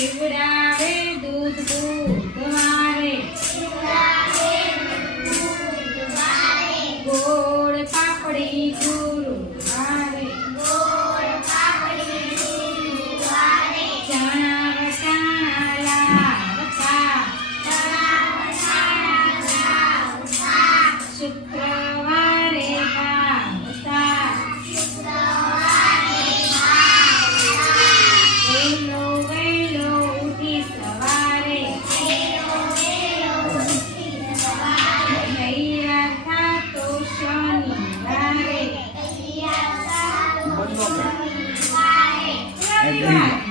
પીવડાવે દૂધ દૂધવારે ગોળ પાપડી દૂધ É bem.